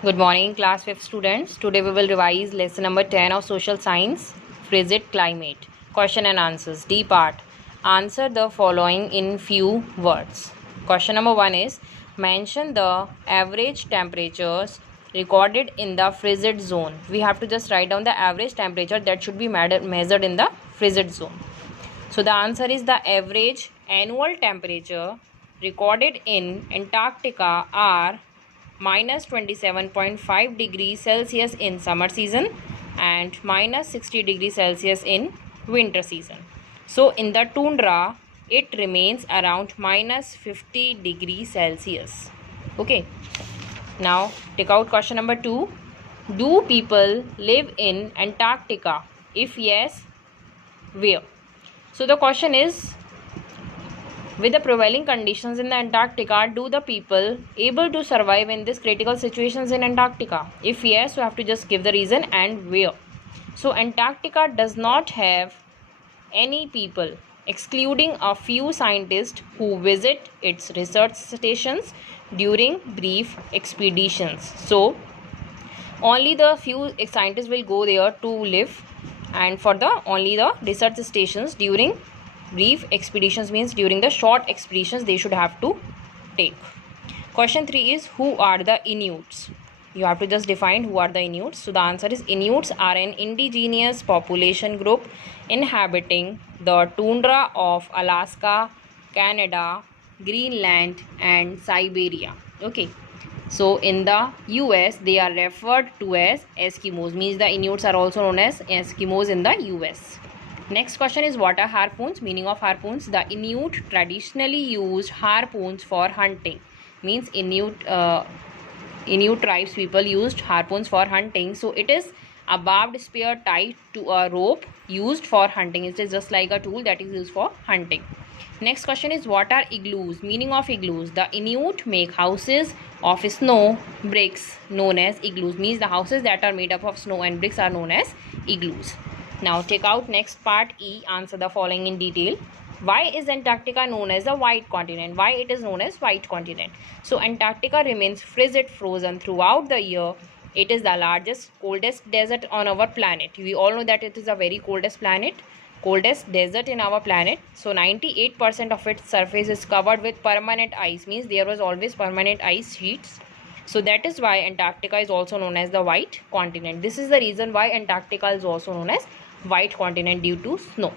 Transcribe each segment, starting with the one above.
Good morning, class 5th students. Today we will revise lesson number 10 of social science, frigid climate. Question and answers. D part. Answer the following in few words. Question number 1 is mention the average temperatures recorded in the frigid zone. We have to just write down the average temperature that should be measured in the frigid zone. So the answer is the average annual temperature recorded in Antarctica are minus 27.5 degrees Celsius in summer season and minus 60 degrees Celsius in winter season. So in the tundra, it remains around minus 50 degrees Celsius. Okay. Now take out question number 2. Do people live in Antarctica? If yes, where? So the question is, with the prevailing conditions in the Antarctica, do the people able to survive in these critical situations in Antarctica? If yes, you have to just give the reason and where. So Antarctica does not have any people, excluding a few scientists who visit its research stations during brief expeditions. So only the few scientists will go there to live, and for the only the research stations during brief expeditions, means during the short expeditions they should have to take. Question 3 is who are the Inuits? You have to just define who are the Inuits. So the answer is Inuits are an indigenous population group inhabiting the tundra of Alaska, Canada, Greenland and Siberia. Okay. So in the US they are referred to as Eskimos, means the Inuits are also known as Eskimos in the US. Next question is what are harpoons? Meaning of harpoons. The Inuit traditionally used harpoons for hunting. Means Inuit tribes people used harpoons for hunting. So it is a barbed spear tied to a rope used for hunting. It is just like a tool that is used for hunting. Next question is what are igloos? Meaning of igloos. The Inuit make houses of snow bricks known as igloos. Means the houses that are made up of snow and bricks are known as igloos. Now take out next part E. Answer the following in detail. Why is Antarctica known as the white continent? Why it is known as white continent? So Antarctica remains frigid, frozen throughout the year. It is the largest, coldest desert on our planet. We all know that it is a very coldest desert in our planet. So 98% of its surface is covered with permanent ice. Means there was always permanent ice sheets. So that is why Antarctica is also known as the white continent. This is the reason why Antarctica is also known as white continent, due to snow.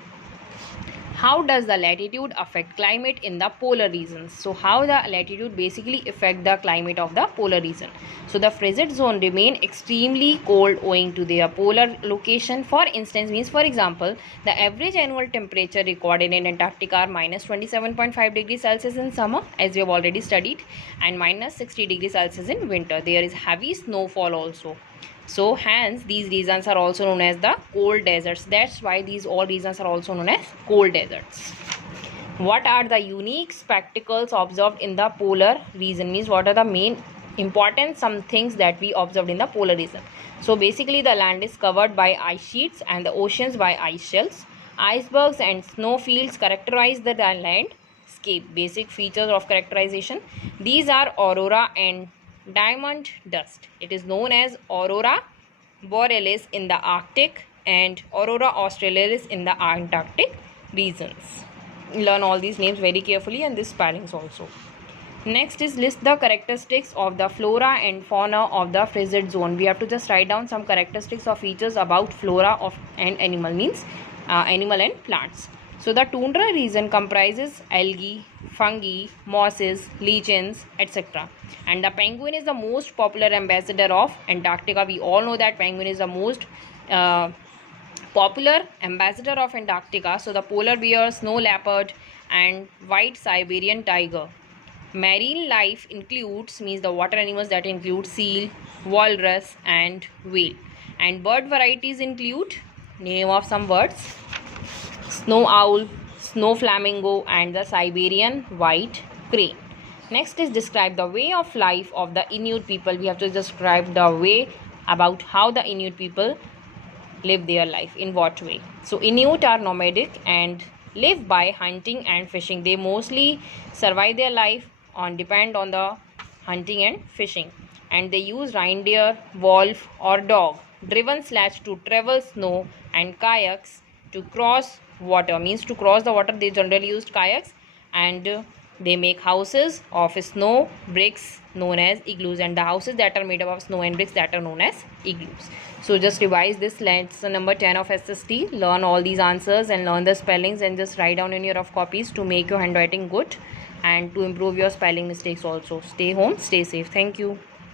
How does the latitude affect climate in the polar regions? So how the latitude basically affect the climate of the polar region? So the frigid zone remain extremely cold owing to their polar location. For instance, means for example, the average annual temperature recorded in Antarctica are minus 27.5 degrees Celsius in summer, as we have already studied, and minus 60 degrees Celsius in winter. There is heavy snowfall also. So hence these regions are also known as the cold deserts. That's why these all regions are also known as cold deserts. What are the unique spectacles observed in the polar region? Means what are the main important some things that we observed in the polar region? So basically the land is covered by ice sheets and the oceans by ice shelves. Icebergs and snowfields characterize the landscape. Basic features of characterization. These are aurora and diamond dust. It is known as aurora borealis in the Arctic and aurora australis in the Antarctic regions. Learn all these names very carefully and these spellings also. Next is list the characteristics of the flora and fauna of the frigid zone. We have to just write down some characteristics or features about flora of and animal, means animal and plants. So the tundra region comprises algae, fungi, mosses, lichens, etc. And the penguin is the most popular ambassador of Antarctica. We all know that penguin is the most popular ambassador of Antarctica. So the polar bear, snow leopard and white Siberian tiger. Marine life includes, means the water animals that include seal, walrus and whale. And bird varieties include, name of some birds: snow owl, snow flamingo and the Siberian white crane. Next is describe the way of life of the Inuit people. We have to describe the way about how the Inuit people live their life. In what way? So Inuit are nomadic and live by hunting and fishing. They mostly survive their life on depend on the hunting and fishing. and they use reindeer, wolf, or dog driven sledge to travel snow, and kayaks to cross water. Means to cross the water, they generally used kayaks, and they make houses of snow bricks known as igloos, and the houses that are made up of snow and bricks, that are known as igloos. So just revise this lesson number 10 of S.st. Learn all these answers and learn the spellings, and just write down in your rough copies to make your handwriting good and to improve your spelling mistakes also. Stay home, stay safe. Thank you.